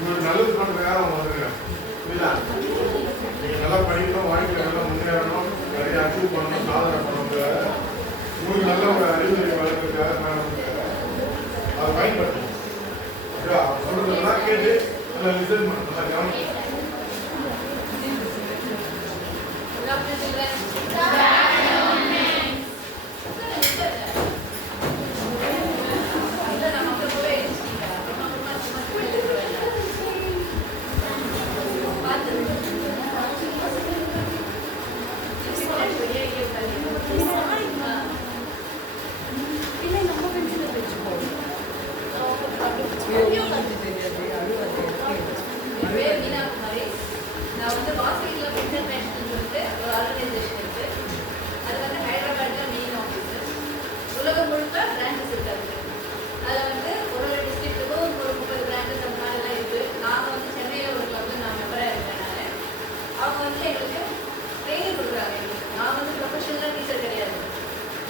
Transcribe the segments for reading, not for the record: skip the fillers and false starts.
உங்களுக்கு நல்லது பண்ணுறதுக்காக அவங்க வந்துருக்காங்க. புரியுதா? நீங்கள் நல்லா படிக்கணும், வாழ்க்கையில் நல்லா முன்னேறணும், நிறைய அச்சீவ் பண்ணணும், சாதனை பண்ணணுங்கிறத உங்களுக்கு நல்ல ஒரு அறிவுரை வளர்க்கறதுக்காக நான் அதை பயன்படுத்தணும். சொல்றதெல்லாம் கேட்டு நல்லா லிசன் பண்ணணும், நல்லா கவனிக்கணும். நான் வந்து வாசகில இன்டர்நேஷனல் சொல்லிட்டு ஒரு ஆர்கனைசேஷன் இருக்கு. அது வந்து ஹைதராபாத்ல மெயின் ஆஃபீஸ். உலகம் முழுக்க பிரான்ச்சஸ் இருக்காது. அதில் வந்து ஒரு ஒரு டிஸ்ட்ரிக்ட்டுக்கும் ஒரு 30 பிரான்ச்சஸ் அந்த மாதிரிலாம் இருக்குது. நாங்கள் வந்து சென்னையில் ஒரு கிளப்பில் நான் மெம்பராக இருக்கேன். அவங்க வந்து எங்களுக்கு ட்ரைனிங் கொடுக்குறாங்க. எங்களுக்கு நான் வந்து ப்ரொஃபஷனலாக டீச்சர் கிடையாது.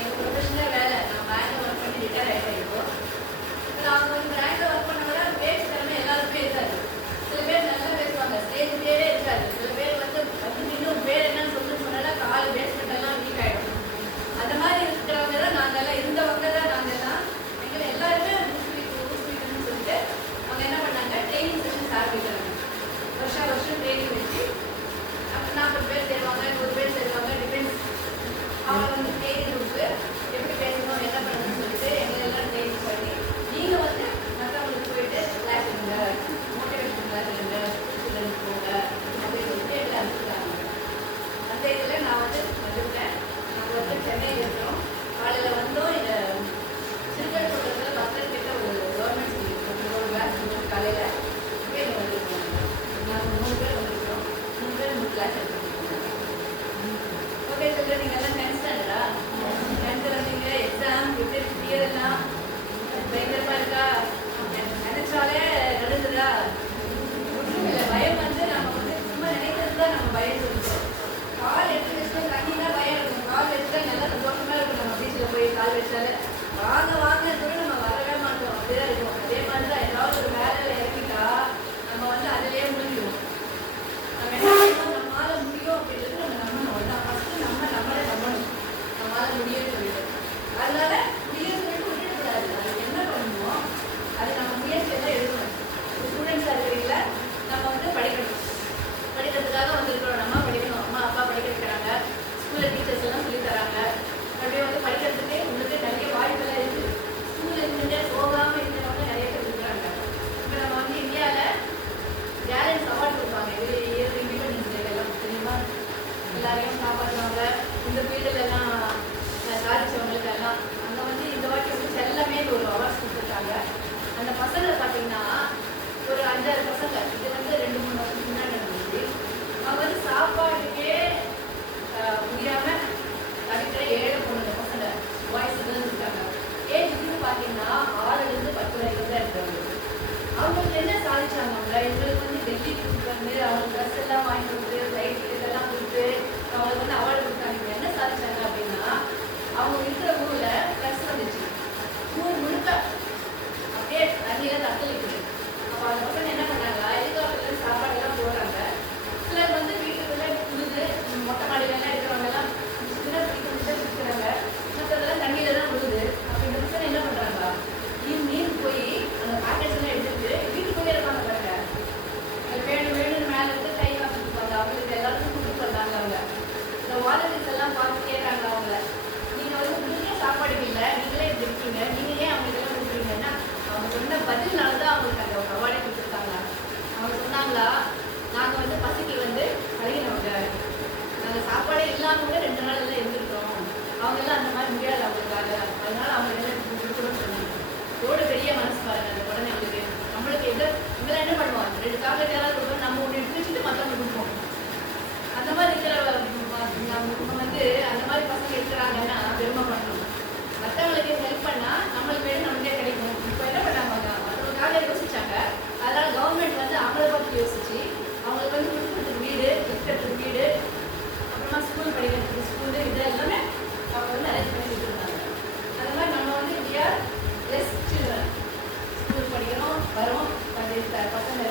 எங்கள் ப்ரொஃபஷனலாக வேலை. நான் பேங்கில் ஒர்க் பண்ணி ரிட்டையர் ஆகிட்டேன். இப்போ நாங்கள் வந்து பேங்கில் ஒர்க் பண்ண விட பேச்சு திறமை எல்லாருமே இருக்காது. சில பேர் நல்லா பேசுவாங்க, ஸ்டேஜ் பேரே இருக்காது. சில பேர் வந்து இன்னும் பேர் என்னன்னு சொன்னால கால் பேஸ்மெண்ட் எல்லாம் வீக் ஆகிடும். அந்த மாதிரி இருக்கிறவங்க தான் நாங்கள் எல்லாம் இருந்தவங்க தான் நாங்கள் எல்லாம் எங்களை எல்லாருமே ஊக்குவிக்கணும்னு சொல்லிட்டு அவங்க என்ன பண்ணாங்க, ட்ரைனிங் செஷன்ஸ் ஆரம்பிக்கிறாங்க. வருஷம் ட்ரைனிங் வச்சு 40 பேர் சேருவாங்க, 100 பேர் சேருவாங்க. டிபெண்ட்ஸ் அவங்க வந்து ட்ரைனிங் கொடுத்து எப்படி பேசணும், என்ன பண்ணணும்னு சொல்லிட்டு எங்களை எல்லாம் ட்ரைனிங் பண்ணி நீங்கள் வந்து மற்றவங்களுக்கு போயிட்டு கிளாஸ் இருங்க, மோட்டிவேஷன் கிளாஸ் இருங்க, ஸ்டூடெண்ட்ஸ் போங்க அப்படின்னு சொல்லிட்டு எங்களை அனுப்பிச்சாங்க. அந்த இதில் நான் வந்து வந்துவிட்டேன். நாங்கள் வந்து சென்னையில் இருக்கிறோம். காலையில் வந்தோம். இந்த சிறுகல் சொல்கிறதுல பஸ்ஸில் கிட்ட ஒரு கவர்மெண்ட் ஸ்கூல் ஒரு கிளாஸ் காலையில் பேர் வந்துருக்கோம். நாங்கள் 3 பேர் வந்துருக்கோம். 3 பேர் 3 கிளாஸ் எடுத்துருக்கோம். ஓகே சொல்கிறேன். நீங்கள் எல்லாம் 10th ஸ்டாண்டர்டா? 10th வந்தீங்க. எக்ஸாம் எப்படி கிளியர் எல்லாம் பயங்கரமாக இருக்கா? நினைச்சாலே நடுங்குதா? ஒன்றும் இல்லை. பயம் வந்து நம்ம வந்து சும்மா நினைக்கிறது தான் நம்ம பயம் சொல்லிட்டோம். கால் எடுத்து வச்சுட்டு தண்ணி தான் பயம் இருக்கும். கால் வச்சுட்டா நல்லா சந்தோஷமாக இருக்கும். நம்ம பீச்சில் போய் கால் வச்சாலே வாங்க சொல்லி நம்ம வரவே மாட்டோம். அப்படிதான் இருக்கும். அதே மாதிரி தான் ஏதாவது ஒரு வேலையில் இறங்கிட்டா நம்ம வந்து அதிலேயே முடிஞ்சிடும். நம்ம என்ன பண்ணணும், நம்மளால் முடியும் அப்படின்றது நம்ம நம்பணும். தான் ஃபஸ்ட்டு நம்மளே நம்பணும், நம்மளால் முடியும்னு சொல்லிட்டு. அதனால முடியும்னு சொல்லிட்டு விட்டுக்கூடாது. அதுக்கு என்ன பண்ணணும், அது நம்ம முயற்சியெல்லாம் எடுக்கணும். ஸ்டூடெண்ட்ஸாக இருக்கிறீங்கள நம்ம வந்து படிக்கிறதுக்காக வந்துருக்கிறோம். நம்ம படிக்கணும், அம்மா அப்பா படிக்க வைக்கிறாங்க, ஸ்கூலில் டீச்சர்ஸ் எல்லாம் சொல்லி தராங்க. அப்படியே வந்து படிக்கிறதுக்கு உங்களுக்கு நிறைய வாய்ப்பெல்லாம் இருக்குது. ஸ்கூலில் இருந்துட்டு போகாமல் இருக்கிறவங்க நிறைய பேர் இருக்கிறாங்க. இப்போ நம்ம வந்து இந்தியாவில் கேலன்ஸ் அவார்டு கொடுப்பாங்க. இண்டிபெண்டன்ஸ் டே எல்லாம் தெரியுமா? எல்லாரையும் காப்பாற்றுவாங்க. இந்த ஃபீல்டுலெல்லாம் சாதிச்சவங்களுக்கு எல்லாம் அங்கே வந்து இந்த வாட்டி வந்து செல்லமே ஒரு அவார்ட்ஸ் கொடுத்துருக்காங்க. அந்த பசங்களை பார்த்தீங்கன்னா ஒரு 5-6 பசங்க, இது வந்து 2-3 வருஷத்துக்கு முன்னாடி நடந்துச்சு. அவங்க வந்து சாப்பாட்டுக்கே முடியாமல் தடுக்கிற 7 பொண்ணுங்க பசங்க, பாய்ஸ் இருக்காங்க. ஏஜ் பார்த்தீங்கன்னா 6லேருந்து 10 வரைக்கும் தான் இருக்காங்க. அவங்களுக்கு என்ன சாதிச்சாங்க? அவங்க எங்களுக்கு வந்து டெல்லி கூப்பிட்டு வந்து அவங்க ட்ரெஸ் எல்லாம் வாங்கி கொடுத்து, லைட் இதெல்லாம் கொடுத்து அவங்களுக்கு வந்து அவார்டு கொடுத்தாங்க. என்ன சாதிச்சாங்க அப்படின்னா, அவங்க இருக்கிற ஊரில் ப்ளஸ் வந்துச்சு. ஊர் முழுக்க அப்படியே தண்ணியில் தத்தளிக்குது. அப்போ அந்த பசங்க என்ன பண்ணாங்க, ஹெலிகாப்டர்லேருந்து சாப்பாடெல்லாம் போடுறாங்க. சிலர் வந்து வீட்டுக்குள்ளே புழுது மொட்டை மாடியிலலாம் இருக்கிறவங்கலாம் சின்ன பிடிக்கிறாங்க. மற்றதெல்லாம் தண்ணியில் தான் விழுது. அப்போ இந்த பசங்க என்ன பண்ணுறாங்க, மீன் போய் அந்த பேக்கெட்ஸ் எல்லாம் எடுத்துட்டு வீட்டுக்குள்ளே இருப்பாங்க பாருங்க. வேணும்னு மேலே இருந்து கை காமிச்சிருப்பாங்க. அவங்களுக்கு எல்லாருக்கும் கொடுத்து வந்தாங்க. அவங்க இந்த வாலண்டியர்ஸ் எல்லாம் பார்த்து கேட்குறாங்க அவங்கள, நீங்கள் வந்து உங்களுக்கே சாப்பாடு இல்லை, நீங்களே இப்படி இருக்கீங்க, நீங்கள் ஏன் அவங்களுக்கெல்லாம் கொடுக்குறீங்கன்னா அவங்க சொன்ன பதில்னால தான் அவங்களுக்கு அந்த ஒரு அவார்டே கொடுத்துருக்காங்க. அவங்க சொன்னாங்களா, நாங்கள் வந்து பசிக்கு வந்து பழகினவங்க, நாங்கள் சாப்பாடே இல்லாமல் கூட 2 நாள் எல்லாம் இருந்துருக்கோம். அவங்கெல்லாம் அந்த மாதிரி முடியாது அவங்களுக்காக, அதனால அவங்க எல்லாம் கொடுக்கணும்னு சொன்னாங்க. எவ்வளோ பெரிய மனசு பாருங்க அந்த குழந்தைங்களுக்கு. நம்மளுக்கு இதெல்லாம் என்ன பண்ணுவோம், 2 சாக்லேட் எல்லாம் கொடுப்போம், நம்ம ஒன்று எடுத்து வச்சுட்டு மற்றவங்க கொடுப்போம். அந்த மாதிரி இருக்கிற நம்ம வந்து அந்த மாதிரி பசங்க இருக்கிறாங்கன்னா பெருமை பண்ணணும். மற்றவங்களுக்கு ஹெல்ப் பண்ணால் நம்மளுக்கு வேணும் நமக்கே கிடைக்கும். இப்போ என்ன பண்ணாங்க, மற்றவங்களுக்காக யோசிச்சாங்க. அதனால கவர்மெண்ட் வந்து அவங்கள பார்த்து யோசிச்சு அவங்களுக்கு வந்து கொடுக்கறதுக்கு வீடு, கிஃப்ட் வீடு, அப்புறமா ஸ்கூல் படிக்கிறதுக்கு ஸ்கூலு, இது எல்லாமே அவங்க வந்து அரேஞ்ச் பண்ணி கொடுத்துருந்தாங்க. அந்த மாதிரி நம்ம வந்து இந்தியா லெஸ் சில்ட்ரன் ஸ்கூல் படிக்கிறோம், வரோம், பசங்க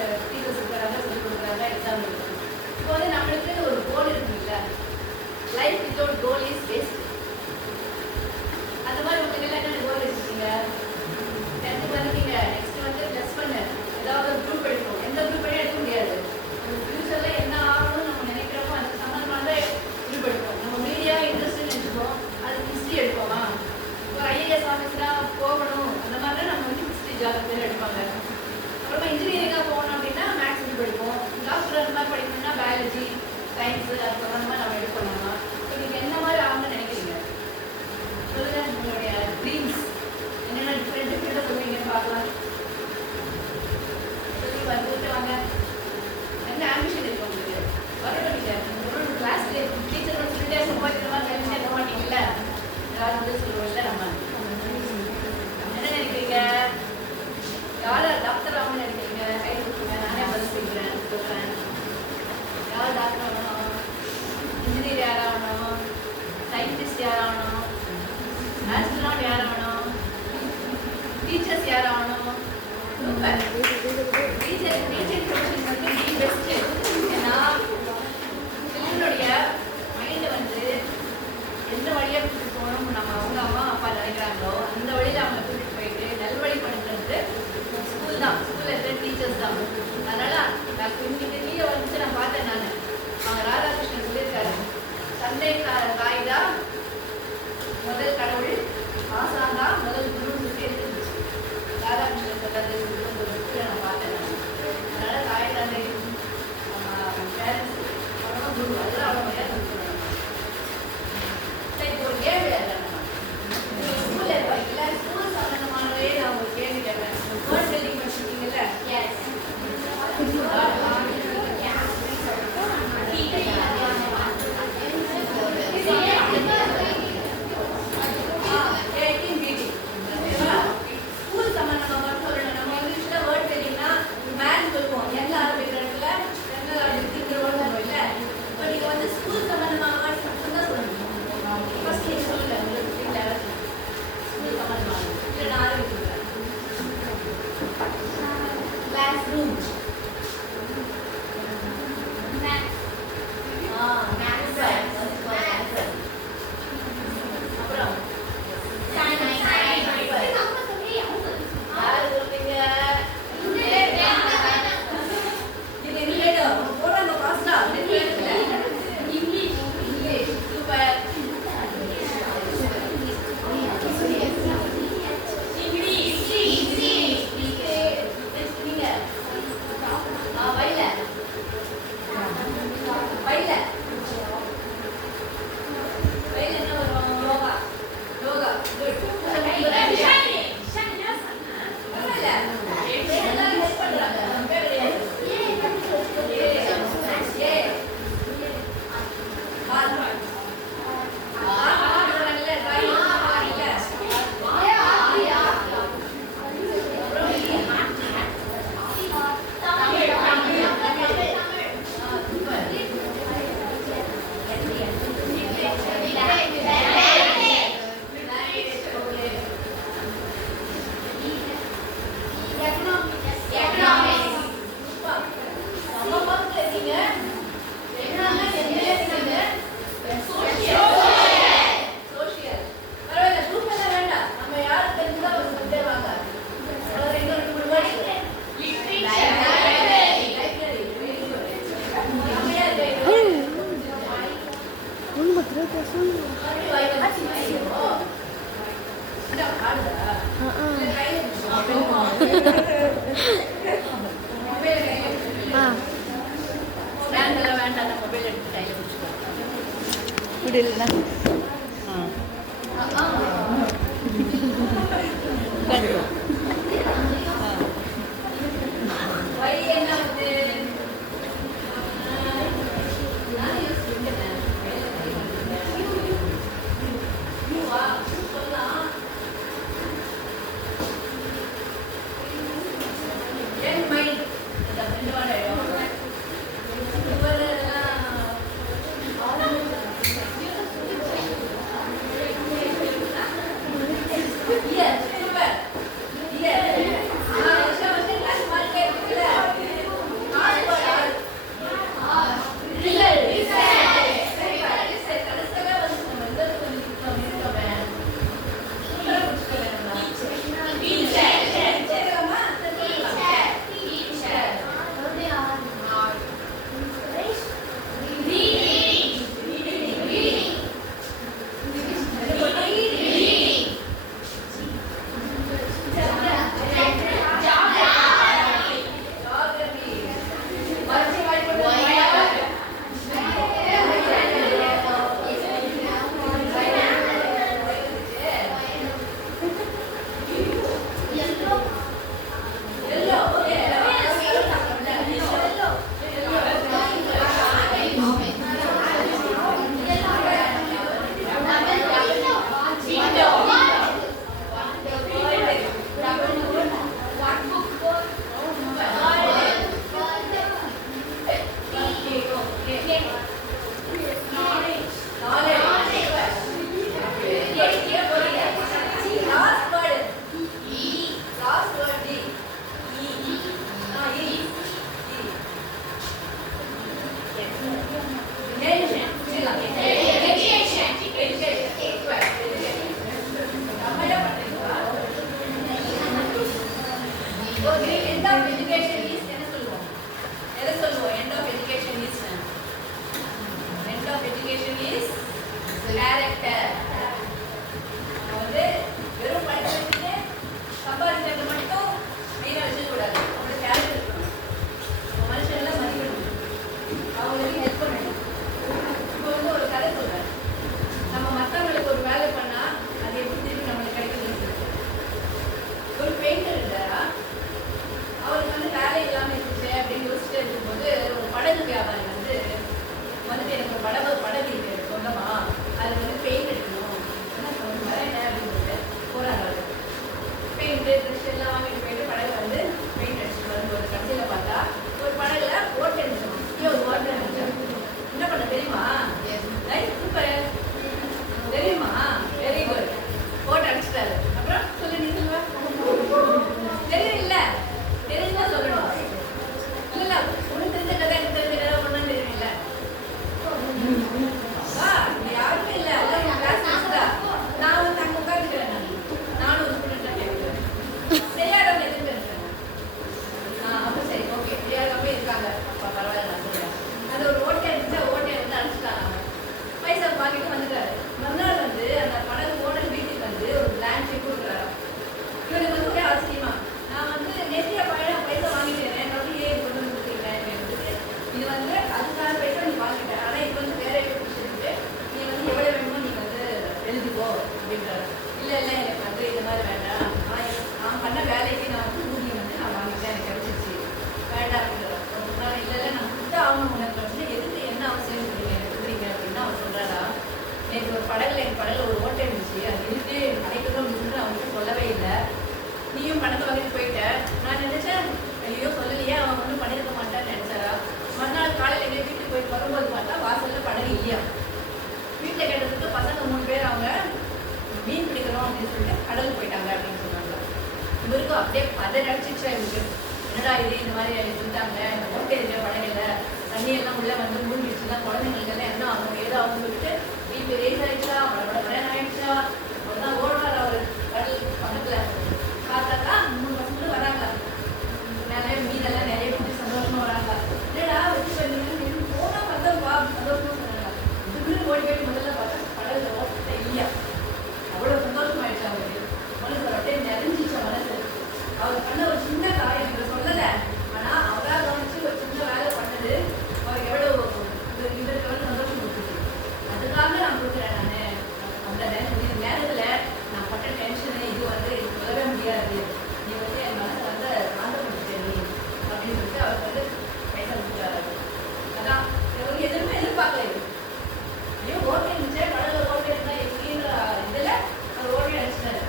fruit. அப்புறம் யாரு சொல்றீங்க? இது இல்லையோ போறாங்க பாஸ்டா இங்கிலீஷ் சூப்பர். இருக்காங்க. அப்பா பரவாயில்ல நான் சொல்றேன். அது ஒரு ஓட்டை இருந்துச்சு, ஓட்டையை வந்து அடிச்சுட்டாங்க. பைசா வாங்கிட்டு வந்துட்டாரு. மறுநாள் வந்து அந்த படகு ஓனர் வீட்டுக்கு வந்து ஒரு பிளாங்க் செக் கொடுக்குறாரு. இவனுக்கு வந்து ஒரே ஆச்சரியமா, நான் வந்து நெத்தியா பைசா வாங்கிட்டேன், மறுபடியும் ஏன் கொண்டு வந்து கொடுத்துருக்கேன், இது வந்து அதுக்கான பைசா நீ வாங்கிட்டேன், ஆனால் இப்போ வந்து வேற விஷயம் இருக்கு, நீ வந்து எவ்வளோ வேணுமோ நீ வந்து எழுதிக்கோ அப்படின்றாரு. இல்லை இல்லை எனக்கு வந்து இது மாதிரி வேண்டாம், நான் பண்ண வேலைக்கு நான் வந்து ஊதியம் வந்து நான் வாங்கிட்டேன், எனக்கு கிடைச்சிருச்சு வேண்டாம் அப்படின்றாரு. இல்லை இல்லை நான் கொடுத்தா ஆகணும் உனக்கு அப்படின்னு, எதுக்கு என்ன அவசியம் கொடுக்குறீங்க அப்படின்னு அவர் சொல்கிறாரா. எனக்கு ஒரு படகுல என் படகுல ஒரு ஓட்டை இருந்துச்சு, அது இருக்கு அடைக்கணும் அப்படின்னு அவங்களுக்கு சொல்லவே இல்லை, நீயும் பணத்தை வாங்கிட்டு போயிட்ட. நான் நினைச்சேன் ஐயோ சொல்லலையே, அவன் ஒன்றும் பண்ணியிருக்க மாட்டான்னு நினைச்சாரா. மறுநாள் காலையில் எங்கள் வீட்டுக்கு போயிட்டு வரும்போது பார்த்தா வாசலில் படகு இல்லையா. வீட்டில் கேட்டதுக்கு பசங்க 3 பேர் அவங்க மீன் பிடிக்கிறோம் அப்படின்னு சொல்லிட்டு கடலுக்கு போயிட்டாங்க அப்படின்னு சொன்னாங்க. இவருக்கும் அப்படியே பதறி அடிச்சிச்சா இவருக்கு, என்னடா இது இந்த மாதிரி சொல்லிட்டாங்க, இந்த ஓட்டை இல்லையா படகுல, தண்ணியெல்லாம் உள்ளே வந்து மூழ்கிடுச்சுன்னா குழந்தைங்களுக்கெல்லாம் என்ன ஆகும் ஏதோ ஆகும் சொல்லிட்டு வீட்டு ரேஸ் ஆயிடுச்சா, படம் ஆயிடுச்சா, அவ்வளோதான் ஓடுவார் அவர் கடல் பக்கத்தில். பார்த்தாக்கா 3 பசங்களும் வராங்க, நிறைய மீனெல்லாம் நிறைய பிடிச்சி சந்தோஷமா வராங்க. என்னடா வச்சு பண்ணீங்க போனா பார்த்தா வா சந்தோஷமா சொன்னாங்க. இதுக்குன்னு ஓடி போய் முதல்ல பார்த்தா கடல்ல ஓட்ட இல்லையா. அவ்வளோ சந்தோஷமாயிடுச்சு அவருக்கு. மனசு அப்படியே நிறைஞ்சிச்ச மனசு. அவர் பண்ண ஒரு சின்ன காரியம் இவர் சொல்லலை, ஆனால் அவராக கவனிச்சு ஒரு சின்ன வேலை பண்ணது அவருக்கு எவ்வளோ இவருக்கு எவ்வளோ சந்தோஷம் கொடுத்துச்சு. அதுக்காக நான் கொடுக்குறேன். நான் அந்த நேரத்தில் நான் பட்ட டென்ஷனு இது வந்து சொல்லவே முடியாது, நீ வந்து என் மனசை வந்து சாந்தப்படுத்திட்டே நீ அப்படின்னு சொல்லிட்டு அவருக்கு வந்து பைசா கொடுக்குறாரு. அதான் ஒரு எதுவுமே எதிர்பார்க்கல. இது ஐயோ ஓட்டை இருந்துச்சு, கடலில் ஓட்டை இருந்தா எப்படின்ற இதில் அவர் ஓட்டை அடிச்சிட்டாரு.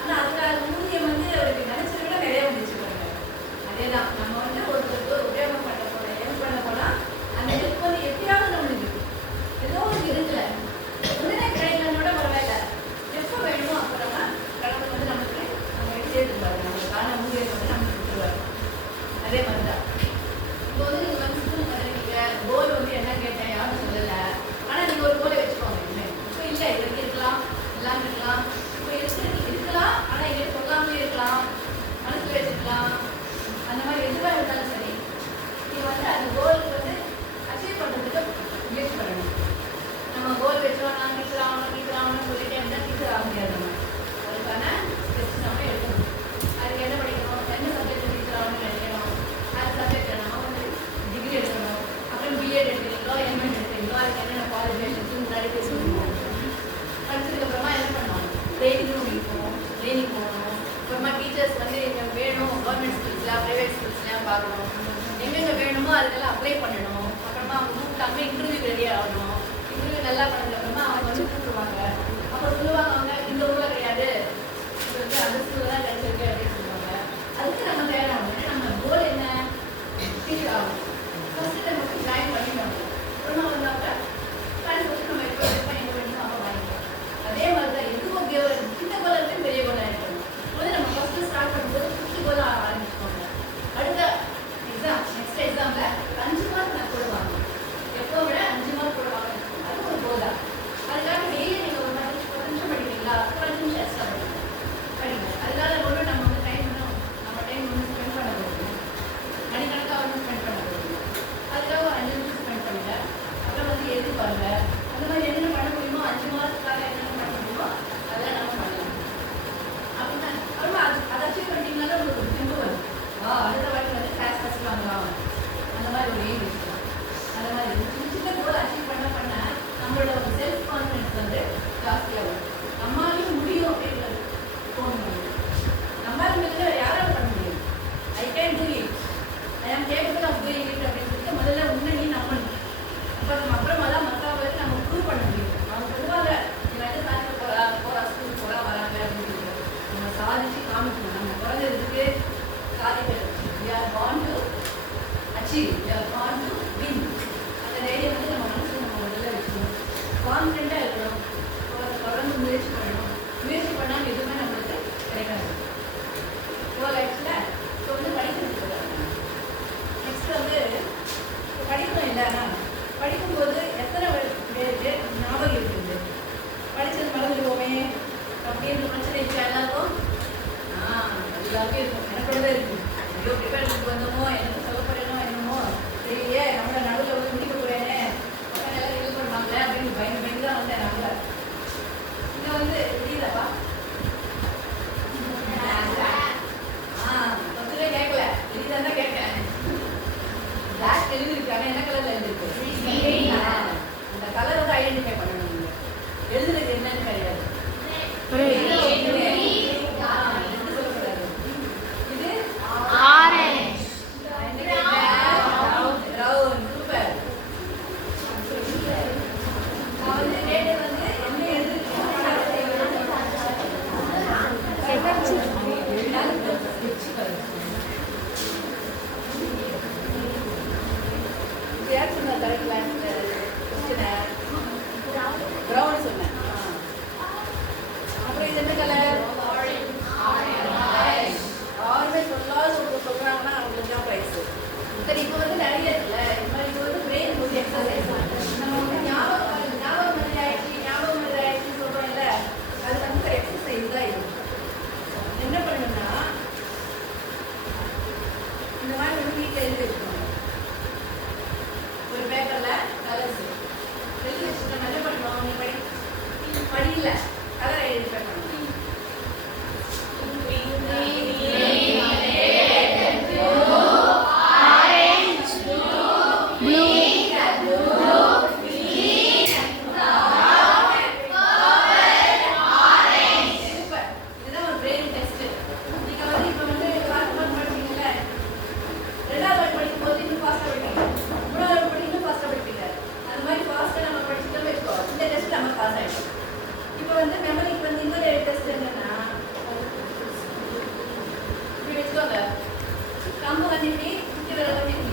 ஆனால் அதுக்காக ஊதியம் வந்து அவருக்கு நினைச்சதை விட நிறைய வந்துச்சு பாருங்க. அதே தான் நம்ம வந்து ஒருத்தருக்கு உபயோகம் பண்ண போனால் ஹெல்ப் பண்ண போனால் அந்த ஹெல்ப் வந்து எப்படியாவது நம்மளுக்கு ஏதோ ஒரு இருக்குல்ல உடனே கிடைக்கலன்னோட பரவாயில்ல, எப்போ வேணுமோ அப்புறமா கடவுள் வந்து நமக்கு நம்ம சேர்த்துருவாரு, நம்மளுக்கான ஊதியத்தை வந்து நமக்கு கொடுத்துருவாரு. அதே மாதிரி தான் இப்போ வந்து நீங்கள் வந்து ஸ்கூலுக்கு வந்துருக்கீங்க, கோல் வந்து என்ன கேட்டேன் யாரும் சொல்லலை, ஆனால் நீங்கள் ஒரு கோலை வச்சுக்கோங்க. இப்போ இல்லை இதுக்கு இருக்கலாம் இல்லாமல் இருக்கலாம், இப்போ இருக்கலாம் ஆனால் இங்கே சொல்லாமலே இருக்கலாம், மனசில் வச்சுக்கலாம், அந்த மாதிரி எதுவாக இருந்தாலும் சரி நீங்கள் வந்து அந்த கோலுக்கு வந்து அச்சீவ் பண்ணுறதுக்கு முயற்சி பண்ணணும். நம்ம கோல் வச்சோம், நான் டீச்சர் ஆகணும்னு சொல்லிட்டு இருந்தால் டீச்சர் ஆக முடியாது. நம்ம அதுக்கான ஸ்டெப்ஸ் நம்ம எடுக்கணும். அதுக்கு என்ன படிக்கணும், என்ன சப்ஜெக்ட் டீச்சர் ஆகணும்னு நினைக்கணும், அது சப்ஜெக்ட் நம்ம வந்து டிகிரி எடுக்கணும். அப்புறம் பிஎட் எடுக்கிறீங்களோ எம்எட் எடுக்கிறீங்களோ அதுக்கு என்னென்ன குவாலிஃபிகேஷன்ஸ் முன்னாடி பேசணும். படிச்சதுக்கப்புறமா என்ன பண்ணணும், ட்ரைனிங் போகணும். அப்புறமா டீச்சர்ஸ் வந்து இங்கே வேணும், கவர்மெண்ட் ஸ்கூல்ஸ்லாம் ப்ரைவேட் ஸ்கூல்ஸ்லாம் பார்க்கணும், எங்கெங்கே வேணுமோ அதுக்கெல்லாம் அப்ளை பண்ணணும். அப்புறமா அவங்க கூப்பிட்டாங்க இன்டர்வியூ ரெடி ஆகணும். நல்லா பண்ணதுக்கப்புறமா அவங்க வந்து கூப்பிடுவாங்க. அப்போ சொல்லுவாங்க அவங்க இந்த ஊரில் கிடையாது, இது வந்து அந்த ஸ்கூலில் தான் கிடைச்சிருக்கு அப்படின்னு சொல்லுவாங்க. அதுக்கு நம்ம தயாராகணும். நம்ம கோல் என்ன, டீச்சர் ஆகும். ஃபஸ்ட்டு நம்ம ஜாயின் பண்ணிடணும். அப்புறமா வந்தாக்க கிளாஸ் வச்சு நம்ம எப்போ எங்கே வேணுமோ அப்போ வாங்கிக்கலாம். அதே மாதிரி தான் எதுவும் சின்ன கோலாக இருக்கு பெரிய கோலாக இருக்கணும். முதல்ல நம்ம ஃபஸ்ட்டு ஸ்டார்ட் பண்ணும்போது 50 கோலாக ஆரம்பிச்சுக்கோங்க. அடுத்த எக்ஸாம் நெக்ஸ்ட் எக்ஸாமில் 5 மார்க் நான் போடுவாங்க, எப்போ விட 5 மார்க் போடுவாங்க. அது ஒரு கோல் தான். அதுக்காக டெய்லி நீங்கள் ஒரு 10 நிமிஷம் படிக்கிறீங்களா, 5 நிமிஷம் எக்ஸ்ட்ரா படிங்க. அதனால ஒன்றும் நம்ம வந்து டைம் வந்து ஸ்பெண்ட் பண்ண போகுது, மணிக்கணக்காக வந்து ஸ்பெண்ட் பண்ண போகுது. அதுக்காக ஒரு 5 நிமிஷம் ஸ்பெண்ட் பண்ணுங்க. அப்புறம் வந்து எழுதி பாருங்க. அந்த மாதிரி என்னென்ன பண்ண முடியுமோ 5 மார்க்குக்காக என்னென்ன பண்ண முடியுமோ அதெல்லாம் நம்ம பண்ணலாம். அப்படின்னா அப்புறமா அதை அச்சீவ் பண்ணிட்டீங்கனால உங்களுக்கு ஒரு திம்பு வரும். அடுத்த வாட்டி வந்து கிளாஸ் ஃபஸ்ட் வாங்கலாம், அந்த மாதிரி ஒரு எய்ம் வச்சுக்கலாம். அந்த மாதிரி சின்ன கோல் அச்சீவ் பண்ண நம்மளோட ஒரு செல்ஃப் கான்ஃபிடன்ஸ் வந்து ஜாஸ்தியாக வரும். நம்மளாலையும் முடியும் அப்படின்றது தோணும். நம்மளால முடிஞ்ச யாரால பண்ண முடியும், ஐ கேன் டூ இட், ஐ ஆம் கேப்பபிள் ஆஃப் டூயிங் இட் அப்படின்னு சொல்லிட்டு முதல்ல உன்னை நீ நம்பணும். அப்புறமா தான் மற்றவங்களுக்கு நம்ம ப்ரூவ் பண்ண முடியும். அவங்க சொல்லுவாங்க நீ வந்து சாதிக்க போகிறா ஸ்கூலுக்கு போகிறா வராங்க அப்படின்னு சொல்லிட்டு நம்ம சாதிச்சு காமிக்கணும். நம்ம குறைஞ்சதுக்கு சாதிக்கிறது. We are born to achieve, we are born to win. அந்த தைரியம் வந்து நம்ம மனசில் நம்ம முதல்ல வச்சுக்கணும். கான்ஃபிடென்ட்டாக இருக்கணும். தொடர்ந்து முயற்சி பண்ணணும். முயற்சி பண்ணாமல் எதுவுமே நம்மளுக்கு கிடைக்காது. கோல் ஆயிடுச்சுல, இப்போ வந்து படிக்கிறது. நெக்ஸ்ட் வந்து படிக்கணும் இல்லைன்னா படிக்கும்போது எத்தனை பேருக்கு ஞாபகம் இருக்குது, படித்தது மறந்துடுவோமே அப்படின்னு பிரச்சனை இருந்துச்சு எல்லாருக்கும். எல்லாருக்கும் இருக்கும், எனக்கோட தான் இருக்கும். ஐயோ ப்ரிப்பேர் பண்ணிட்டு வந்தோமோ, எனக்கு சொல்லப்படணும் என்னமோ எழுதிருக்கு. ஆனா என்ன கலர்ல எழுதிருக்கு? அந்த கலர் வந்து ஐடென்டிஃபை பண்ணணும். நீங்க எழுதுறது என்னன்னு கிடையாது. இது ஆரஞ்சு. brown. சூப்பர். நான் வந்து ரேட் வந்து என்ன எழுதிருக்கேன்? யார் சொன்னா கரெக்ட்ல? brown சொன்னேன். அப்புறம் இது என்ன கலர்? ஆரஞ்சு சொல்லாத சொல்றாங்கன்னா அவங்களுக்கு தான் பிரைஸ். சரி, இப்போ வந்து நிறைய இருக்குல்ல, இந்த மாதிரி இது வந்து பிரெயின் வந்து எக்ஸசைஸ். நம்ம வந்து ஞாபகம் மறதி ஆயிடுச்சு சொல்றோம்ல, அது வந்து ஒரு எக்ஸசைஸ் தான். இது என்ன பண்ணணும்னா இந்த மாதிரி வந்து வீட்டில் எழுதி வச்சுக்கோங்க. ஒரு பேப்பர்ல கலர்ஸ் எழுதி வச்சுட்டு என்ன பண்ணுவோம்? நீ படியில கலர் ஐடென்டிஃபை பண்ணணும். இப்போ வந்து மெமரிக்கு வந்து இன்னொரு டெஸ்ட் என்னன்னா, இப்படி வச்சுக்கோங்க. கம்பு வந்து இப்படி, குட்டி விரல் வந்து இப்படி.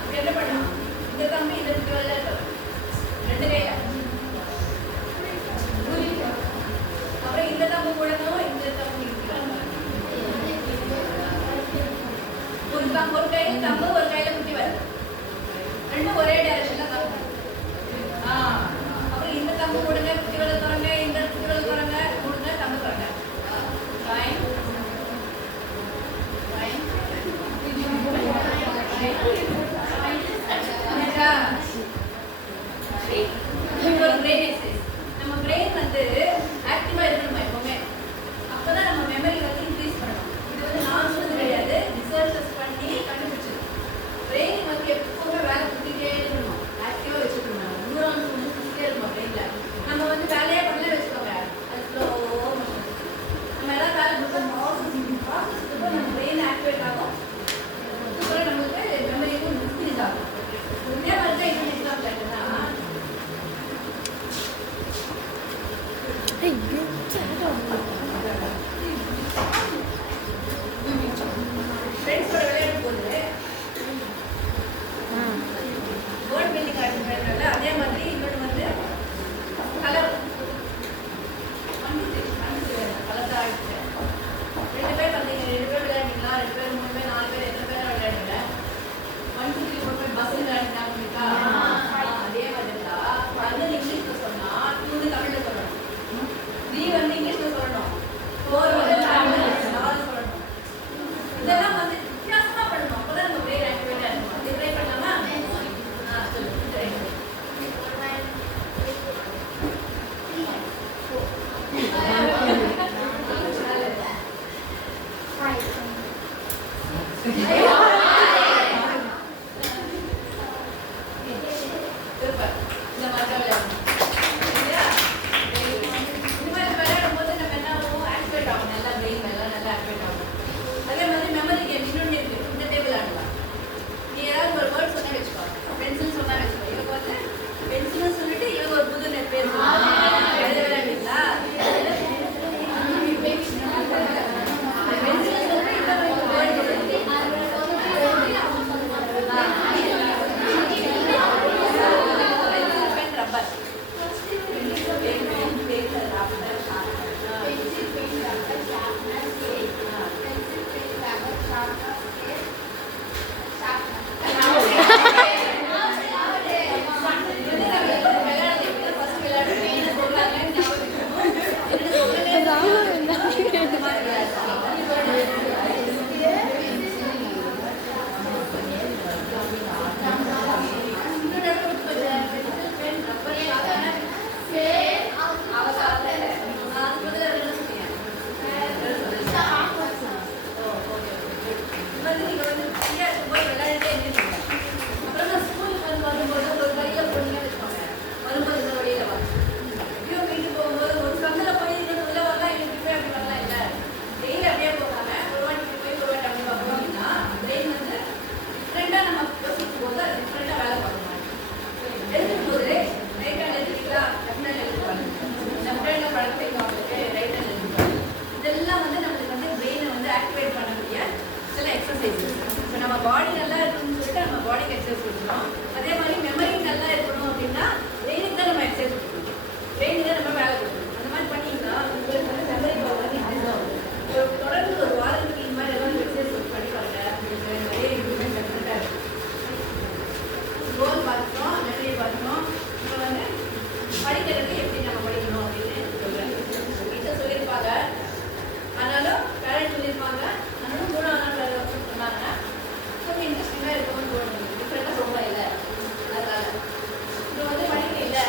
இப்படி என்ன பண்ணணும்? இந்த கம்பு இந்த குட்டி விரல்ல இருக்கணும், ரெண்டு கையில. அப்புறம் இந்த கம்பு போடணும், இந்த கம்பு ஒரு கையில கம்பு, ஒரு கையில குட்டி விரல், ரெண்டும் ஒரே டைரக்ஷன்ல கம்பு. அப்புறம் இந்த கம்பு போடுங்க, குட்டி விரல் தொடங்க, இந்த குட்டி விரல் தொடங்க, போடுங்க, கம்பு தொடங்க. Fine fine. இப்போ ஒரு பிரெயின் எக்ஸசைஸ். நம்ம பிரெயின் வந்து ஆக்டிவா இருக்கணும் எப்பவுமே. அப்பதான் நம்ம மெமரி வந்து இன்க்ரீஸ் பண்ணணும். இது வந்து நான் சொன்னது கிடையாது, ரிசர்ச்சஸ் பண்ணி கண்டுபிடிச்சது. பிரெயின் வந்து எப்பவுமே வேலை கொடுத்துட்டே இருக்கணும், ஆக்டிவா வச்சுக்கணும். நியூரான்ஸ் வந்து சுத்திட்டே இருக்கணும் பிரெயின்ல. நம்ம வந்து வேலையே பண்ணல வச்சுக்கோங்க, அது ஸ்லோ மோஷன். நம்ம எல்லாம் வேலை கொடுத்தா ப்ராசஸ் நம்ம பிரெயின் ஆக்டிவேட் ஆகும். அப்புறம் நம்மளுக்கு மெமரி நம்ம பாடி நல்லா இருக்கணும்னு சொல்லிட்டு நம்ம பாடிக்கு எக்ஸசைஸ் கொடுக்குறோம். அதே மாதிரி மெமரி நல்லா இருக்கணும் அப்படின்னா பிரெயினுக்கு தான் நம்ம எக்ஸசைஸ் கொடுக்கணும். பிரெயினுக்கு தான் நம்ம வேலை கொடுக்கணும். அந்த மாதிரி பண்ணிங்கன்னா உங்களுக்கு வந்து மெமரி பவர் வந்து இன்க்ரீஸ் ஆகும். தொடர்ந்து ஒரு வாரத்துக்கு இந்த மாதிரி ஏதாவது எக்ஸசைஸ் பண்ணி பாருங்க. உங்களுக்கு நிறைய இம்ப்ரூவ்மெண்ட் டெஃபினட்டாக இருக்கும். கோல் பார்த்துட்டோம், மெமரி பார்த்துட்டோம். இப்போ வந்து படிக்கிறதுக்கு எப்படி நம்ம படிக்கணும் அப்படின்னு சொல்கிறேன். டீச்சர் சொல்லியிருப்பாங்க, ஆனாலும் பேரண்ட்ஸ் சொல்லியிருப்பாங்க, ஆனாலும் 3ஆம் நாள் சொன்னாங்க. கொஞ்சம் இன்ட்ரெஸ்டிங்காக இருக்கணும்னு தோணுது. டிஃப்ரெண்ட்டாக சொல்ல இல்லை. அதனால் இப்போ வந்து படிக்க இல்லை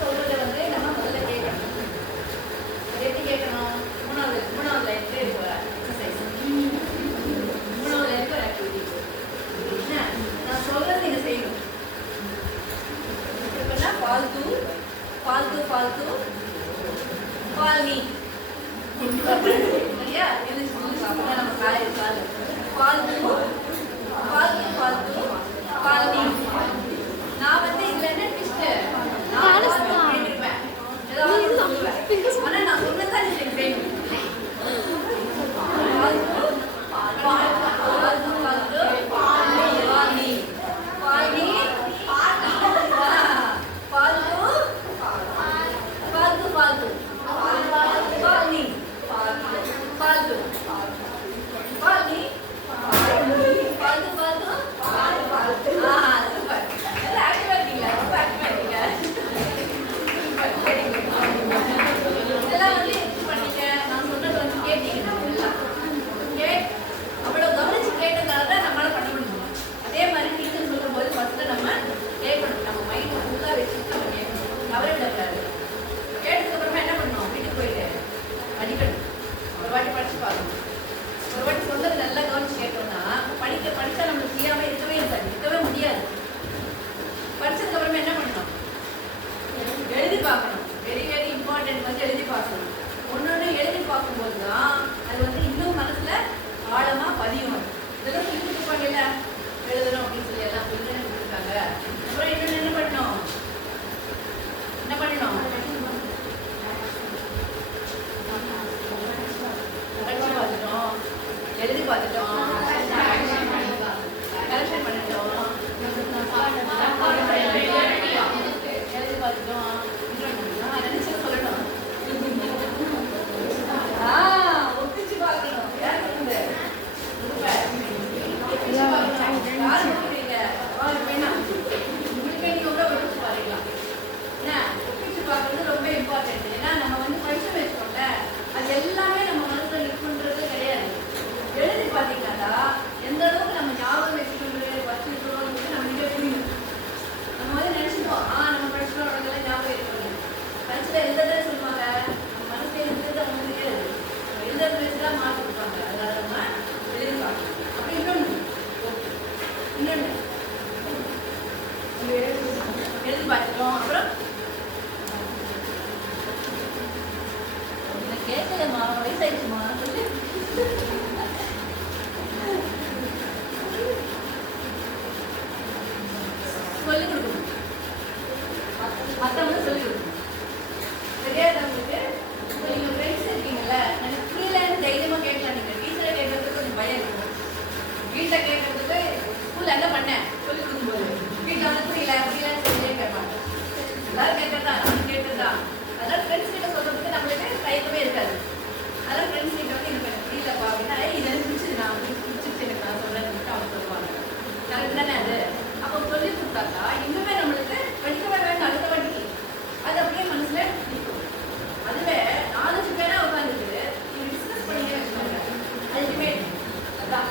சொல்கிறத வந்து நம்ம முதல்ல கேட்கணும். அது எப்படி கேட்கணும்? மூணாவது லைனுக்கு இப்போ எக்ஸசைஸ், 3ஆவது லைனுக்கு ஒரு ஆக்டிவிட்டி. என்ன நான் சொல்கிறது நீங்கள் செய்யணும். எப்படின்னா ஃபால்த்து ஃபால்த்து ஃபால்த்து ஃபால்னி சரியா? எழுதி சொல்லி சாப்பிட்டா நம்ம காய் இருக்காது. ஃபால்த்து ஃபால்த்து ஃபால்த்து ஃபால்னி. நான் வந்து இதில் என்ன ட்விஸ்ட்டு, நான் கேட்டிருப்பேன், ஏதாவது சொல்லுவேன். ஆனால் நான் சொன்னதான் நீங்கள் செய்யணும். ஃபால்த்து ஃபால்த்து ஃபால்த்து ஃபால்னி ஃபால்னி ஃபால்த்து ஃபால்த்து ஃபால்த்து ஃபால்னி ஃபால்த்து ஃபால்னி ஃபால்த்து ஃபால்த்து சூப்பர். எல்லாம் ஆக்டிவாக இருக்கீங்களா? ரொம்ப ஆக்டிவாக இருக்கீங்க. இதெல்லாம் வந்து எப்படி பண்ணீங்க? நான் சொன்னது வந்து கேட்டீங்க எல்லாம். ஓகே, அவ்வளோ கவனிச்சு கேட்டதால தான் நம்மளால பண்ண முடியும். அதே மாதிரி டீச்சர் சொல்லும் போது ஃபர்ஸ்ட்டு நம்ம கேட்கணும். நம்ம மைண்ட் ஃபுல்லாக வச்சுட்டு நம்ம கேட்கணும். தவற விடக்கூடாது. கேட்டதுக்கப்புறமா என்ன பண்ணணும்? வீட்டுக்கு போயிட்டு படிக்கணும். ஒரு வாட்டி படிச்சு பார்க்கணும். ஒரு வாட்டி சொன்னது நல்லா கவனிச்சு கேட்டோம்னா படித்தா நம்மளுக்கு தெரியாமல் இருக்கவே முடியாது. படிச்சதுக்கப்புறமா என்ன பண்ணணும்? எழுதி பார்க்கணும். வெரி வெரி இம்பார்ட்டன்ட் வந்து எழுதி பார்க்கணும். ஒன்று எழுதி பார்க்கும்போது தான் அது வந்து இன்னும் மனசில் ஆழமாக பதியும். இதெல்லாம் சொல்லி கொடுப்பாங்கல்ல, எழுதணும் அப்படின்னு சொல்லி எல்லாம் சொல்லி கொடுத்துருக்காங்க. அப்புறம் இன்னொன்று என்ன பண்ணணும்? படிச்சு பார்த்துட்டோம், எழுதி பார்த்துட்டோம், கரெக்ஷன் பண்ணிட்டோம், எழுதி பார்த்துட்டோம். நினைச்சு சொல்லணும், ஒப்பிச்சு பார்க்கணும். யார் சொல்லுங்க? யார் சொல்றீங்க? வேணாம், உங்களுக்கே நீங்க கூட ஒப்பிச்சு பாருக்கலாம். என்ன ஒப்பிச்சு பார்க்கறது ரொம்ப இம்பார்ட்டன்ட். ஏன்னா நம்ம வந்து படிச்சு வச்சோம்ல, அது எல்லாமே நம்ம மனசுல நிற்குன்றது கிடையாது. எழுதி பார்த்தீங்கன்னா எந்த அளவுக்கு நம்ம ஞாபகம் வச்சுக்கிறது வச்சுக்கிறோம் நம்மளுக்கே புரியும். நம்ம வந்து நினைச்சிட்டோம், நம்ம படிச்சிட்டோம், அவங்களுக்கெல்லாம் ஞாபகம் இருக்கணும். படிச்சுட்டு எழுதுறதே சொல்லுவாங்க, நம்ம மனசுல எழுதுறது அவங்க தெரியாது. எழுதுறது வச்சு தான் மார்க் கொடுப்பாங்க. அதனால நம்ம எழுதி பார்க்கணும். அப்புறம் இன்னொன்று எழுதி பார்த்துட்டோம். அப்புறம் கேட்கலம்மா, வயசாயிடுச்சுமா சொல்லி சொல்லிக் கொடுக்கணும். மற்றவங்க சொல்லிக் கொடுக்கணும். தெரியாதவங்களுக்கு இப்போ நீங்கள் ஃப்ரெண்ட்ஸ் இருக்கீங்கல்ல, எனக்கு புரியலன்னு தைரியமாக கேட்கலாம். நீங்கள் டீச்சரை கேட்கறதுக்கு கொஞ்சம் பயம் இருக்கும். வீட்டில் கேட்கறதுக்கு ஸ்கூலில் என்ன பண்ணேன் சொல்லிக் கொடுக்கும்போது வீட்டில் வந்து புரியலன்னு சொல்லியே கேட்பாங்க. எல்லாரும் கேட்கறதா, நானும் கேட்கறதா. அதனால் ஃப்ரெண்ட்ஸ் கிட்ட சொல்கிறதுக்கு நம்மளுக்கு தயக்கமே இருக்காது. அதனால் ஃப்ரெண்ட்ஸ் கிட்ட வந்து எனக்கு புரியலப்பா அப்படின்னா, இது எனக்கு பிடிச்சது, நான் பிடிச்சிருச்சு, எனக்கு நான் சொல்கிறேன்னு அவங்க சொல்லுவாங்க. கரெக்ட் தானே அது? அப்போ சொல்லி கொடுத்தாக்கா இன்னுமே நம்மளுக்கு படிக்கவே வேண்டாம். அடுத்த வாட்டிக்கு அது அப்படியே மனசில் நிற்கும். அதுவே 4 பேராக உட்காந்துட்டு நீங்கள் டிஸ்கஸ் பண்ணியே வச்சுக்கோங்க. அல்டிமேட் அதான்.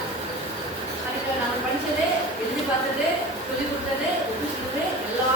அதுக்கு நாங்கள் படித்தது, எழுதி பார்த்தது, சொல்லிக் கொடுத்தது, ஒப்பிச்சது எல்லா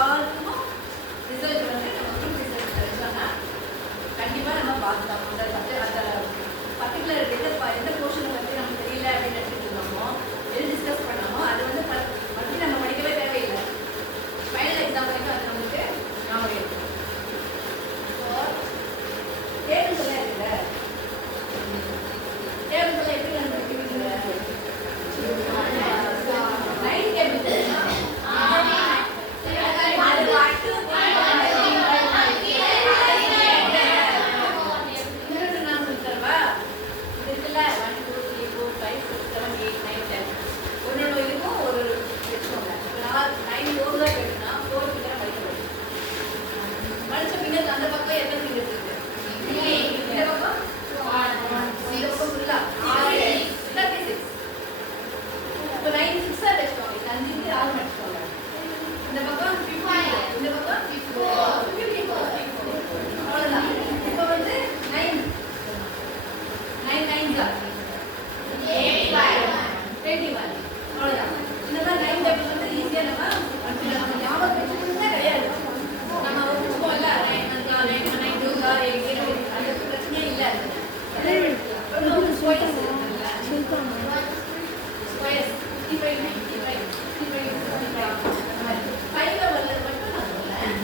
65, 95, 65, 65 அந்த மாதிரி. 5ல வரது மட்டும் நான் சொல்றேன்.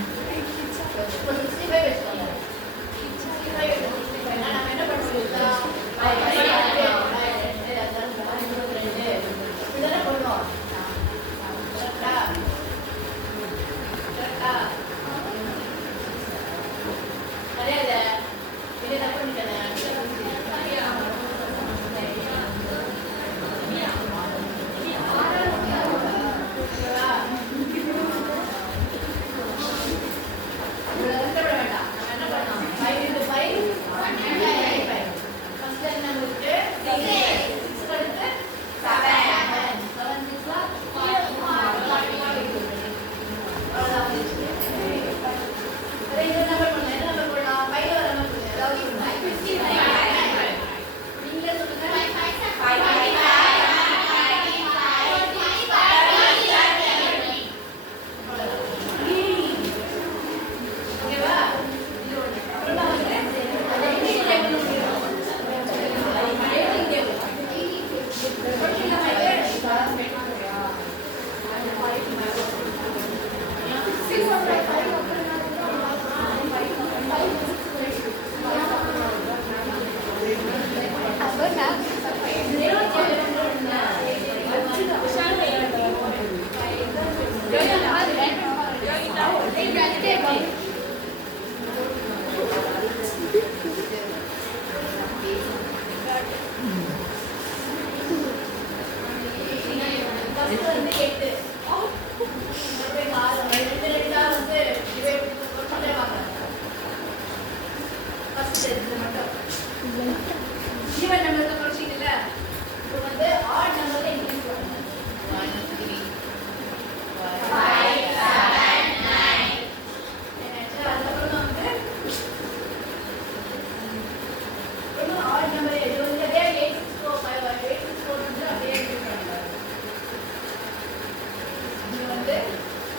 இப்போ 65 வச்சுக்கோங்க. 65 65 நம்ம என்ன பண்ணுவோம்? இதெல்லாம் பண்ணுவோம். கரெக்டா? கரெக்டா? கிடையாது. இது தப்பு பண்ணிட்டேன். ஈவன் நம்பர்ல குறைச்சிக்கல. இப்போ வந்து ஆட் நம்பர்ல இன்க்ரீஸ் பண்ணுங்க. 1 3 5 7 9 அதுக்கப்புறம் வந்து ஆட் நம்பர் இது வந்து அதே 864 864 வந்து அப்படியே இன்க்ரீஸ் பண்ணுங்க. இது வந்து 5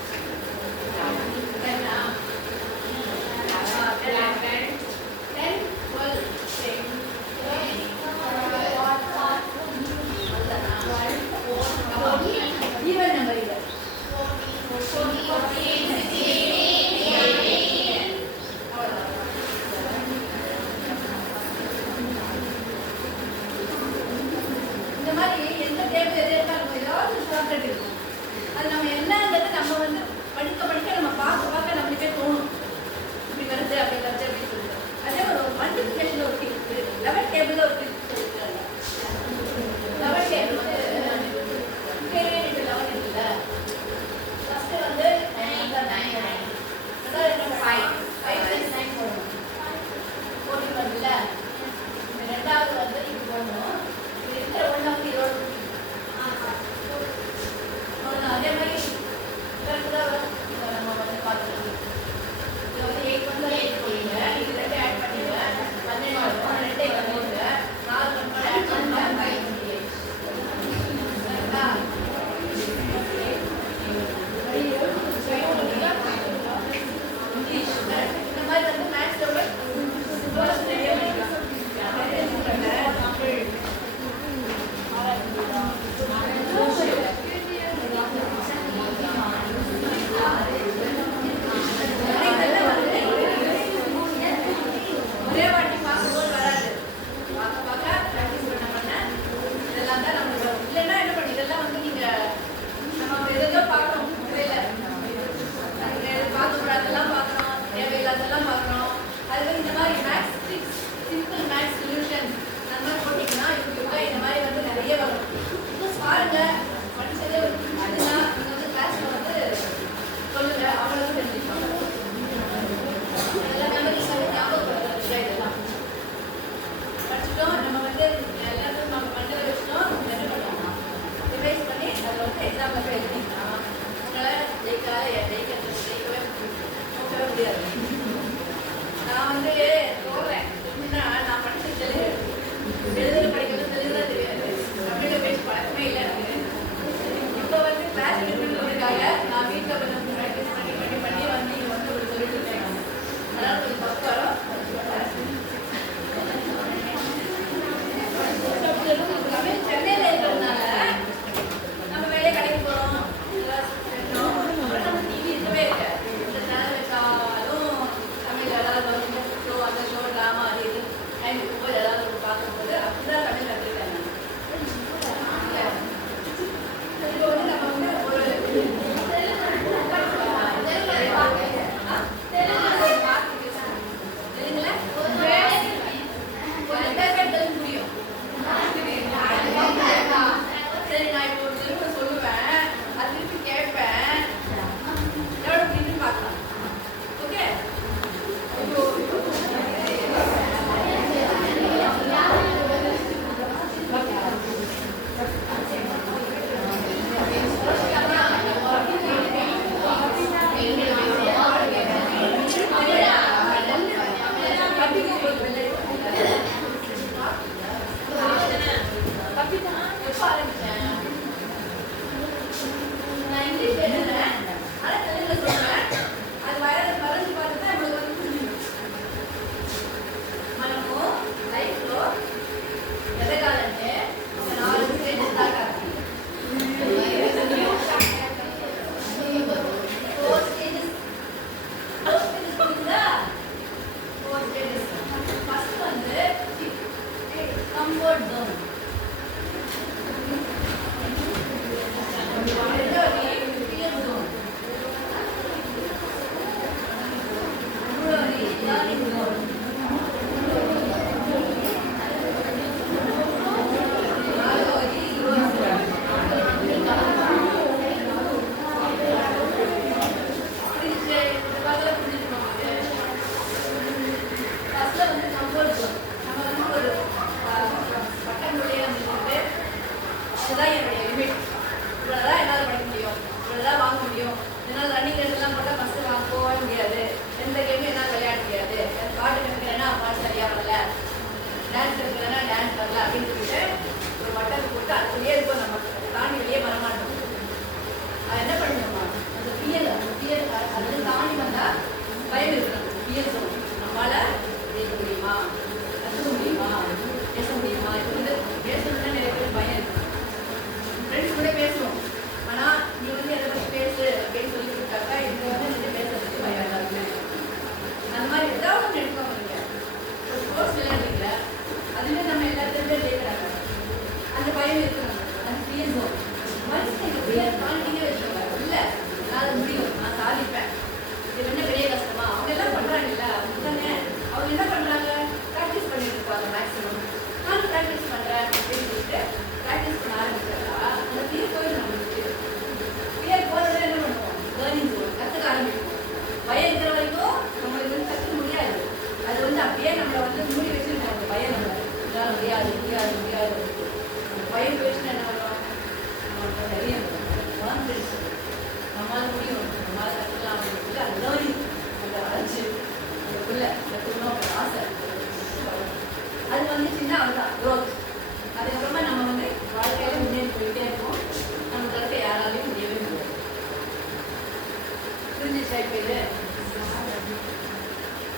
புரிஞ்சுச்சா இப்போ இது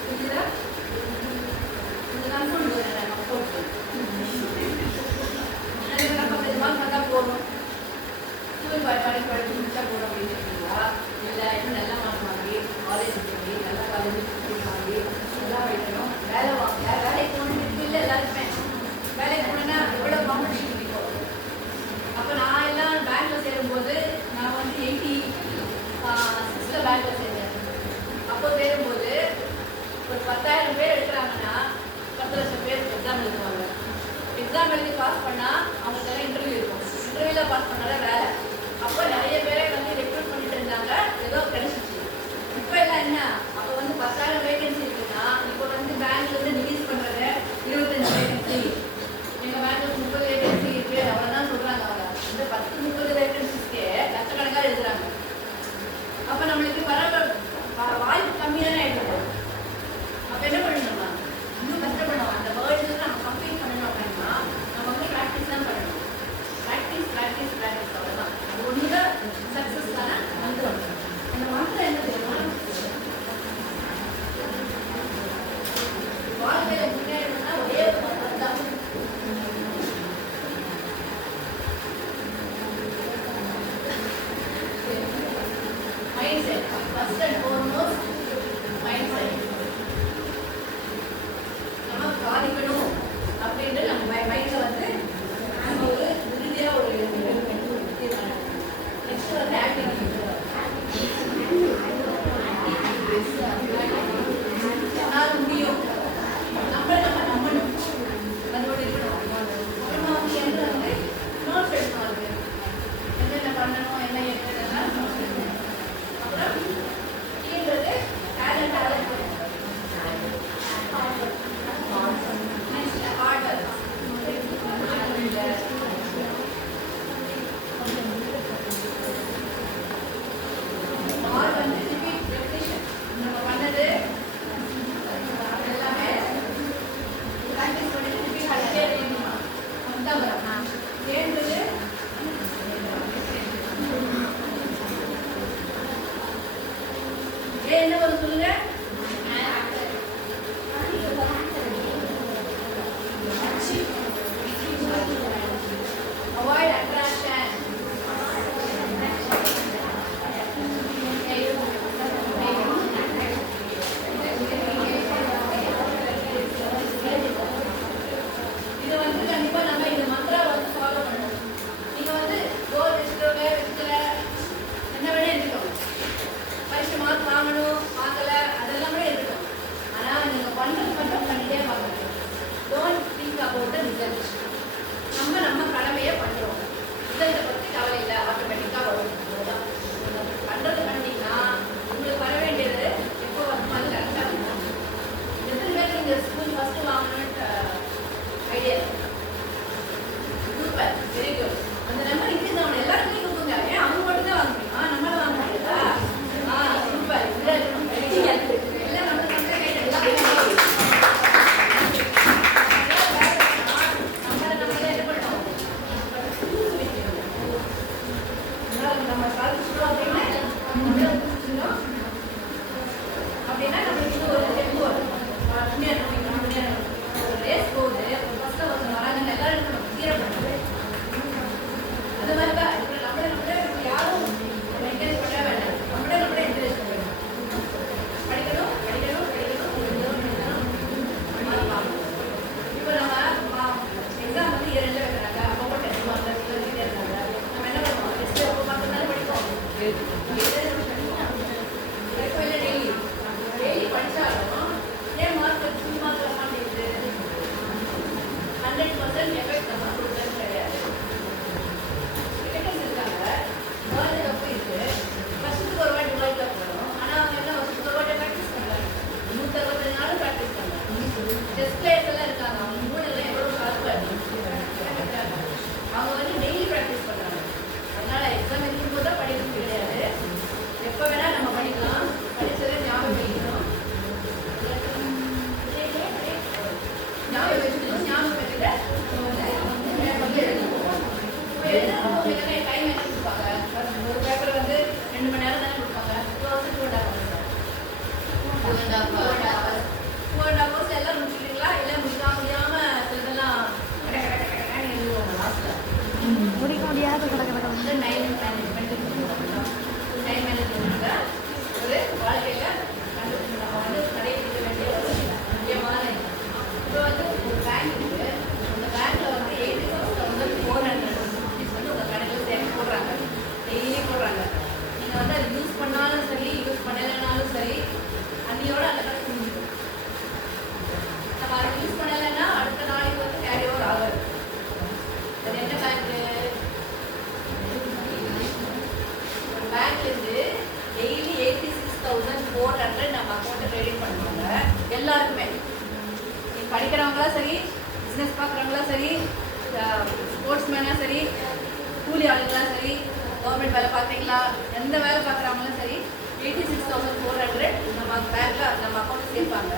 புரிஞ்சுதா? இந்த கன்ஃபர்ம் நான் போட்டு நம்ம இந்த மாதிரி வந்தால் போதும் ஸ்கூல் படிக்க படிச்சு முடிச்சா போதும் அப்படின்னு இருக்கீங்களா? இல்லை இன்னும் நல்லா மார்க் வாங்கி காலேஜ் போய் நல்லா காலேஜ் வாங்கி நல்லா வைக்கணும் வேலை வாங்க வேலைக்கு போகணுன்னு இல்லை எல்லாருக்குமே வேலைக்கு போனேன்னா எவ்வளோ காம்படிஷன் இருக்கும். அப்போ நான் எல்லாம் பேங்க்கில் சேரும்போது நான் வந்து 86 பேங்க்கில் சேர்ந்தேன். அப்போ சேரும்போது ஒரு 10,000 பேர் எடுக்கிறாங்கன்னா 10 லட்சம் பேர் எக்ஸாம் எழுதுவாங்க. எக்ஸாம் எழுதி பாஸ் பண்ணால் அவங்களுக்கெல்லாம் இன்டர்வியூ இருக்கும். இன்டர்வியூவில் பாஸ் பண்ணாதான் வேலை. அப்போ நிறைய பேரை வந்து ரெக்ரூட் பண்ணிட்டு இருந்தாங்க. ஏதோ கிடைச்சிச்சு. இப்போ எல்லாம் என்ன, அப்போ வந்து 10,000 வேகன்சி இருக்குன்னா இப்போ வந்து பேங்க்லேருந்து ரிலீஸ் பண்ணுறது 25 வேகன்சி. எங்கள் பேங்க்ல 30 வேகன்சி இருக்கு அவ்வளோதான் சொல்கிறாங்க. அவங்க இந்த 10-30 வேகன்சிஸ்க்கே லட்சக்கணக்காக எழுதுறாங்க. அப்போ நம்மளுக்கு வாய்ப்பு கம்மியான எடுத்து அப்போ என்ன பண்ணணுமா இன்னும் கஷ்டப்படணும். அந்த வேர்ல்டு நம்ம கம்ப்ளீட் பண்ணணும் அப்படின்னா நம்ம வந்து ப்ராக்டிஸ் தான் பண்ணணும். ப்ராக்டிஸ் ப்ராக்டிஸ் ப்ராக்டிஸ் அவ்வளோதான். அது ஒன்று தான் சக்ஸஸ்க்கான மந்திரம். அந்த மந்திரம் என்ன தெரியுமா? வாழ்க்கையில் முன்னேறணும்னா ஒரே ஒரு மந்திரம் தான். Mind set. First and foremost mind set. நம்ம பாதிக்கணும் அப்படின்ட்டு நம்ம மைண்டில் வந்து நம்ம ஒரு உறுதியாக ஒரு தீர்மானம். நெக்ஸ்ட் வந்து ஆக்டிவிட்டி. அது முடியும். நம்ம நம்பணும். அதோடு இருக்கணும். அப்புறமா வந்து என்ன வந்து நோட்ஸ் எடுக்கணும். அது என்னென்ன பண்ணணும் என்ன என்னென்னலாம் நோட்ஸ் எடுக்கணும். அப்புறம் டீன்றது talent next hard work. R வந்து ரிப்பீட் ரெப்பிட்டிஷன். நம்ம பண்ணது எல்லாமே ப்ராக்டிஸ் பண்ணிட்டு ரிப்பீட் பண்ணிட்டே இருக்கணுமா? அதுதான் வரும். ஏன்றது என்ன வரும் சொல்லுங்க? Avoid attraction. இது வந்து கண்டிப்பா நம்ம இந்த மந்திரா வந்து ஃபாலோ பண்ணணும். நீங்க வந்து கோல் வச்சுக்கோங்க வச்சுக்கல என்ன வேணா இருக்கட்டும். பரிசு மார்க் வாங்கணும் வாங்கல அதெல்லாம் கூட இருக்கட்டும். ஆனா நீங்க பண்றது மட்டும் பண்ணிட்டே பார்க்கணும். Don't think about the result. நம்ம கடமையை பண்றோம். ரிசல்ட்டை பற்றி கவலை இல்லை. ஆட்டோமேட்டிக்கா வரும். பண்றது பண்ணீங்கன்னா உங்களுக்கு வர வேண்டியது எப்போ வந்து அது கரெக்டாக இருக்கும். எத்தனை பேருக்கு இந்த ஸ்கூல் ஃபர்ஸ்ட் வாங்கணும்னு ஐடியா? Super, very good. அந்த நம்பர் இன்க்ரீஸ் ஆகணும். எல்லாருமே கொடுங்க. ஏன் அவங்க மட்டும் தான் வாங்குறீங்க? நம்மளும் வாங்க முடியாதா? சூப்பர். எல்லாம் நம்ம கேட்டு எல்லாமே நம்ம சாதிச்சிட்டோம் அப்படின்னா நம்மளுக்கு இன்னும் ஒரு டெம்போ வரும். முன்னேறணும். ஒரு ரேஸ் போகுது. ஒரு ஃபர்ஸ்ட்ல ஒருத்தர் வராங்க எல்லாரும் நம்ம கிளியர் பண்ணுறது. அது மாதிரி தான் இப்போ நம்மளே யாரும் என்கரேஜ் பண்ண வேண்டாம். நம்மளே என்கரேஜ் பண்ணணும். படிக்கணும். இப்போ நம்ம எக்ஸாம் வந்து 2 வைக்கிறாங்க. அப்போ டெஸ்ட் வாங்க சொல்லிட்டே இருக்காங்க. நம்ம என்ன பண்ணுவோம்? டெஸ்ட் அப்போ மட்டும்தானே படிப்போம். டெய்லி படித்தாலும் ஏன் மார்க் 2 மார்க் படிக்கிறவங்களும் சரி, பிஸ்னஸ் பார்க்குறவங்களும் சரி, ஸ்போர்ட்ஸ் மேனாக சரி, கூலி ஆளுங்களாம் சரி, கவர்மெண்ட் வேலை பார்க்குறீங்களா, எந்த வேலை பார்க்குறவங்களும் சரி 86,400 நம்ம பேங்க்கில் நம்ம அக்கௌண்ட் சேர்ப்பாங்க.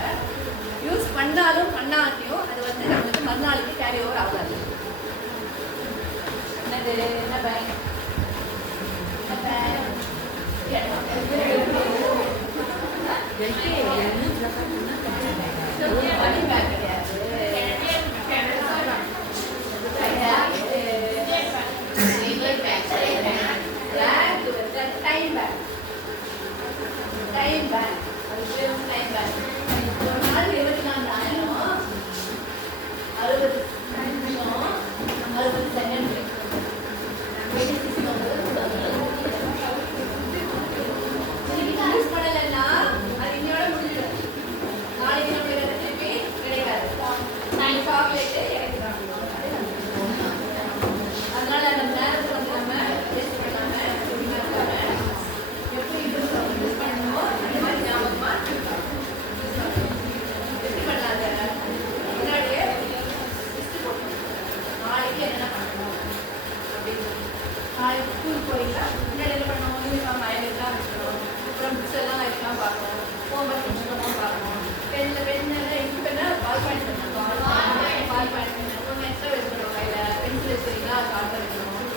யூஸ் பண்ணாலும் பண்ணாட்டியும் அது வந்து நம்மளுக்கு மறுநாளுக்கு கேரி ஓவர் ஆகாது. என்னது என்ன பேங்க்? மணி பேங்க் கிடையாது. Time bank. Time bank. அது பேர் டைம் பேங்க். ஒரு நாள் 24,000 60 நிமிஷம் 60 செகண்ட். யூஸ் பண்ணலைன்னா அது இன்னையோட முடிஞ்சிடும். நாளைக்கு நம்மளுக்கு திருப்பி கிடைக்காது. சாக்லேட்டு கிடைக்கிறாங்க. அதனால நம்ம நேரத்தை வந்து நம்ம வேஸ்ட் பண்ணாம எப்படி யூஸ் பண்ணணுமோ அந்த மாதிரி ஞாபகமா எப்படி பண்ணாத முன்னாடியே லிஸ்ட் போட்டோம். நாளைக்கு என்ன பண்ணணும் அப்படின்னு. நாளைக்கு ஸ்கூல் போயிட்டா முன்னாடி என்ன பண்ணணும்? யூனிஃபார்ம் ஆயிருக்கலாம் வச்சுக்கணும். அப்புறம் புக்ஸ் எல்லாம் ஆயிருக்கலாம் பார்க்கணும். ஹோம்ஒர்க் புக்ஸ்லாம் பார்க்கணும். பெண்ணெல்லாம் இங்கு பெண்ணா பால் பாயிண்ட் பண்ணணும். பால் பாயிண்ட் பண்ணணும். எக்ஸ்ட்ரா வச்சுக்கணும். கையில் பென்சில் வச்சுருக்கீங்களா காட்ட வைக்கணும்.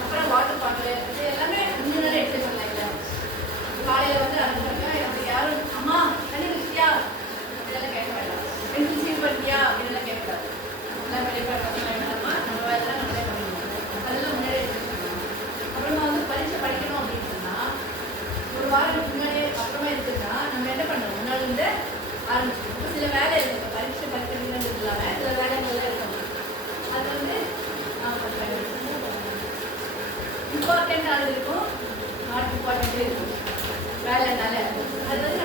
அப்புறம் வாட்டர் பாட்டில் இது எல்லாமே முன்னாடி எடுத்து பண்ணலாம். இல்லை காலையில் வந்து அனுப்பிச்சாங்க. எனக்கு யாரும் அம்மா தண்ணி குடிச்சியா இதெல்லாம் கேட்க வேண்டாம். பென்சில் சீல் பண்ணியா இதெல்லாம் கேட்கக்கூடாது. எல்லாம் வெளிப்பாடு பண்ணிக்கலாமா நம்ம வேலையெல்லாம் நம்மளே பண்ணிக்கணும். அதெல்லாம் முன்னாடி எடுத்து வச்சுக்கணும். அப்புறமா வந்து பரீட்சை படிக்கணும் அப்படின்னு சொன்னால் ஒரு வாரம் முன்னாடியே அப்புறமா இருக்குன்னா நம்ம என்ன பண்ணணும்? முன்னாடி இருந்து ஆரம்பிச்சிடும். இப்போ சில வேலை இருக்குது. இப்போ பரீட்சை படிக்கிறது இல்லாமல் சில வேலைகள்லாம் இருக்கணும். அது வந்து இம்பார்ட்டண்ட்டானது இருக்கும், நாட் இம்பார்ட்டண்ட்டே இருக்கும் வேலைனால. அது வந்து